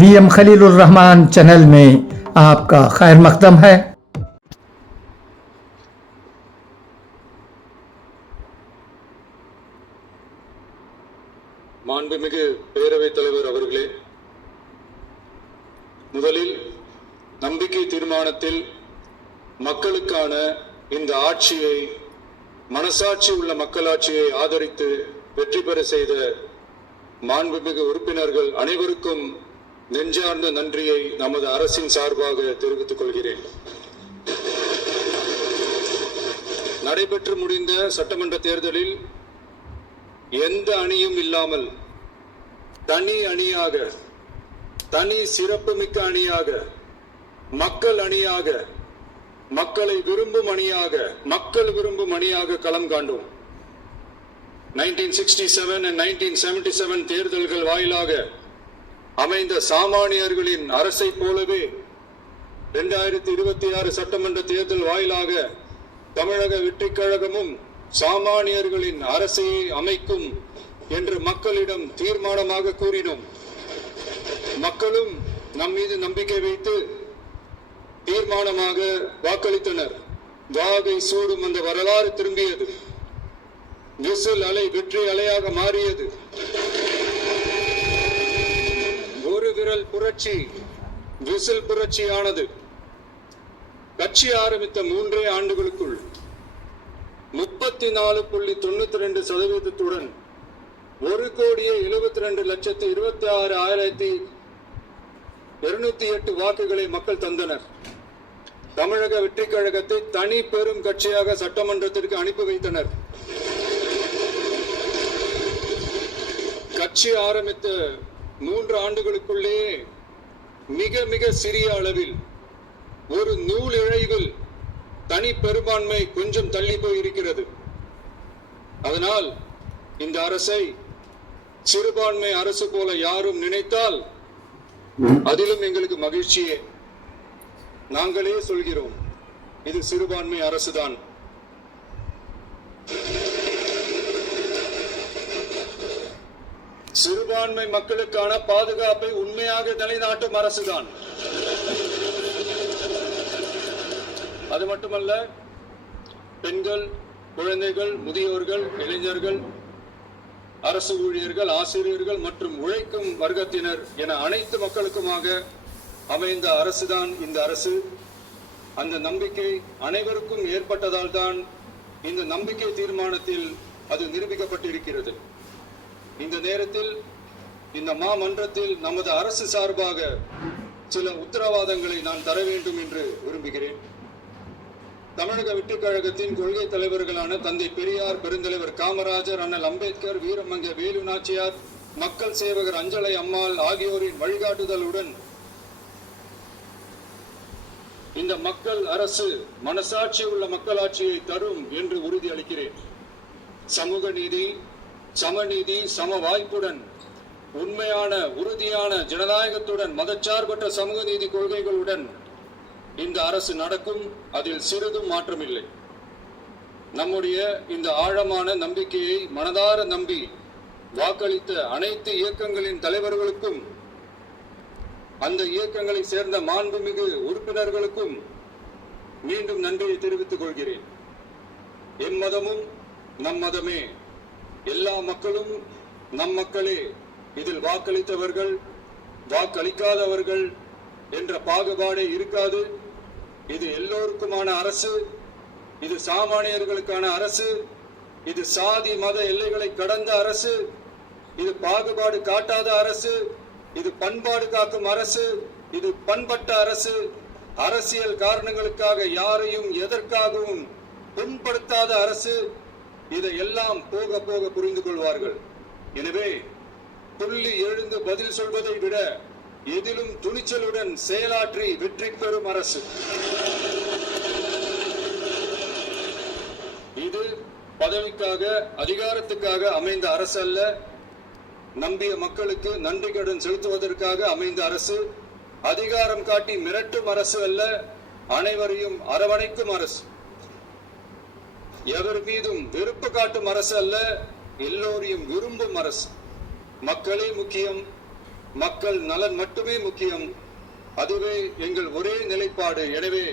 VM Khalilur Rahman channel में आपका खैर मकदम है। மாண்புமிகு பேரவைத் தலைவர் அவர்களே, முதலில் நம்பிக்கை தீர்மானத்தில் மக்களுக்கான இந்த ஆட்சியை, மனசாட்சி உள்ள மக்களாட்சியை ஆதரித்து வெற்றி பெற செய்த மாண்புமிகு உறுப்பினர்கள் அனைவருக்கும் நெஞ்சார்ந்த நன்றியை நமது அரசின் சார்பாக தெரிவித்துக் கொள்கிறேன். நடைபெற்று முடிந்த சட்டமன்ற தேர்தலில் எந்த அணியும் இல்லாமல் தனி அணியாக, தனி சிறப்புமிக்க அணியாக, மக்கள் அணியாக, மக்களை விரும்பும் அணியாக, மக்கள் விரும்பும் அணியாக களம் காண்டோம். 1967 and 1977 தேர்தல்கள் வாயிலாக அமைந்த சாமானியர்களின் அரசை போலவே 2026 சட்டமன்ற தேர்தல் வாயிலாக தமிழக வெற்றிக் கழகமும் சாமானியர்களின் அரசையை அமைக்கும் என்று மக்களிடம் தீர்மானமாக கூறினோம். மக்களும் நம் மீது நம்பிக்கை வைத்து தீர்மானமாக வாக்களித்தனர். வாகை சூடும் அந்த வரலாறு திரும்பியது. விசில் அலை வெற்றி அலையாக மாறியது. ஒரு விரல் புரட்சி விசில் புரட்சியானது. கட்சி ஆரம்பித்த 3 ஆண்டுகளுக்குள் 34.92% 1,72,26,208 வாக்குகளை மக்கள் தந்தனர். தமிழக வெற்றிக் கழகத்தை தனி பெரும் கட்சியாக சட்டமன்றத்திற்கு அனுப்பி வைத்தனர். கட்சி ஆரம்பித்த 3 ஆண்டுகளுக்குள்ளே மிக மிக சிறிய அளவில் ஒரு நூல் இழைவில் தனி பெரும்பான்மை கொஞ்சம் தள்ளி போயிருக்கிறது. அதனால் இந்த அரசை சிறுபான்மை அரசு போல யாரும் நினைத்தால் அதிலும் எங்களுக்கு மகிழ்ச்சியே. நாங்களே சொல்கிறோம், இது சிறுபான்மை அரசுதான். சிறுபான்மை மக்களுக்கான பாதுகாப்பை உண்மையாக நிலைநாட்டும் அரசுதான். அது மட்டுமல்ல, பெண்கள், குழந்தைகள், முதியோர்கள், இளைஞர்கள், அரசு ஊழியர்கள், ஆசிரியர்கள் மற்றும் உழைக்கும் வர்க்கத்தினர் என அனைத்து மக்களுக்குமாக அமைந்த அரசுதான் இந்த அரசு. அந்த நம்பிக்கை அனைவருக்கும் ஏற்பட்டதால் தான் இந்த நம்பிக்கை தீர்மானத்தில் அது நிரூபிக்கப்பட்டிருக்கிறது. இந்த நேரத்தில் இந்த மாமன்றத்தில் நமது அரசு சார்பாக சில உத்தரவாதங்களை நான் தர வேண்டும் என்று விரும்புகிறேன். தமிழக வெற்றிக் கழகத்தின் கொள்கை தலைவர்களான தந்தை பெரியார், பெருந்தலைவர் காமராஜர், அண்ணல் அம்பேத்கர், வீரமங்க வேலு நாச்சியார், மக்கள் சேவகர் அஞ்சலை அம்மாள் ஆகியோரின் வழிகாட்டுதலுடன் இந்த மக்கள் அரசு மனசாட்சி உள்ள மக்களாட்சியை தரும் என்று உறுதி அளிக்கிறேன். சமூக நீதி, சமநீதி, சம வாய்ப்புடன், உண்மையான உறுதியான ஜனநாயகத்துடன், மதச்சார்பற்ற சமூக நீதி கொள்கைகளுடன் இந்த அரசு நடக்கும். அதில் சிறிதும் மாற்றமில்லை. நம்முடைய இந்த ஆழமான நம்பிக்கையை மனதார நம்பி வாக்களித்த அனைத்து இயக்கங்களின் தலைவர்களுக்கும், அந்த இயக்கங்களை சேர்ந்த மாண்புமிகு உறுப்பினர்களுக்கும் மீண்டும் நன்றியை தெரிவித்துக் கொள்கிறேன். எம்மதமும் நம் மதமே, எல்லா மக்களும் நம் மக்களே, இதில் வாக்களித்தவர்கள், வாக்களிக்காதவர்கள் என்ற பாகுபாடே இருக்காது. இது எல்லோருக்குமான அரசு. இது சாமானியர்களுக்கான அரசு. இது சாதி மத எல்லைகளை கடந்த அரசு. இது பாகுபாடு காட்டாத அரசு. இது பண்பாடு காக்கும் அரசு. இது பண்பட்ட அரசு. அரசியல் காரணங்களுக்காக யாரையும் எதற்காகவும் புண்படுத்தாத அரசு. இதையெல்லாம் போக போக புரிந்து கொள்வார்கள். எனவே துள்ளி எழுந்து பதில் சொல்வதை விட எதிலும் துணிச்சலுடன் செயலாற்றி வெற்றி பெறும் அரசு இது. பதவிக்காக, அதிகாரத்துக்காக அமைந்த அரசு அல்ல. நம்பிய மக்களுக்கு நன்றி கடன் செலுத்துவதற்காக அமைந்த அரசு. அதிகாரம் காட்டி மிரட்டும் அரசு அல்ல, அனைவரையும் அரவணைக்கும் அரசு. எவர் மீதும் வெறுப்பு காட்டும் அரசு அல்ல, எல்லோரையும் விரும்பும் அரசு. மக்களே முக்கியம், மக்கள் நலன் மட்டுமே முக்கியம், அதுவே எங்கள் ஒரே நிலைப்பாடு. எனவே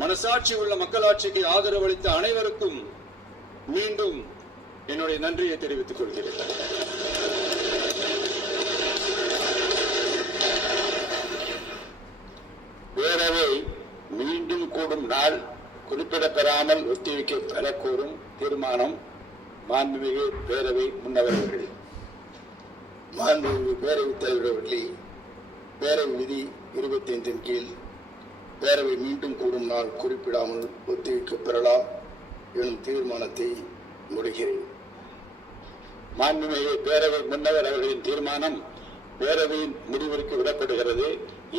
மனசாட்சி உள்ள மக்களாட்சிக்கு ஆதரவளித்த அனைவருக்கும் மீண்டும் என்னுடைய நன்றியை தெரிவித்துக் கொள்கிறேன். பேரவை மீண்டும் கூடும் நாள் குறிப்பிடப்பெறாமல் ஒத்திவைக்க கோரும் தீர்மானம். மாண்புமிகு பேரவை முன்னவர்கள், மாண்புமிகு பேரவைத் தலைவர் அவர்களே, பேரவை விதி 25 கீழ் பேரவை மீண்டும் கூடும் நாள் குறிப்பிடாமல் ஒத்திவைக்க பெறலாம் எனும் தீர்மானத்தை முடிகிறேன். மாண்புமிகு பேரவை முன்னவர் அவர்களின் தீர்மானம் பேரவையின் முடிவிற்கு விடப்படுகிறது.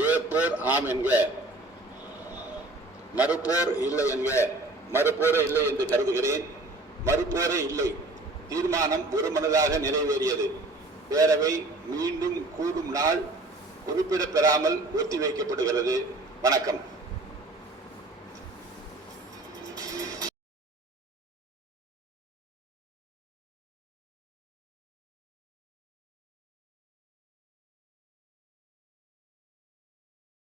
ஏற்போர் ஆம் என்க, மறுப்போர் இல்லை என்க. மறுப்போரே இல்லை என்று கருதுகிறேன். மறுப்போரே இல்லை. தீர்மானம் ஒருமனதாக நிறைவேறியது. பேரவை மீண்டும் கூடும் நாள் குறிப்பிடப்பெறாமல் ஒத்திவைக்கப்படுகிறது. வணக்கம்.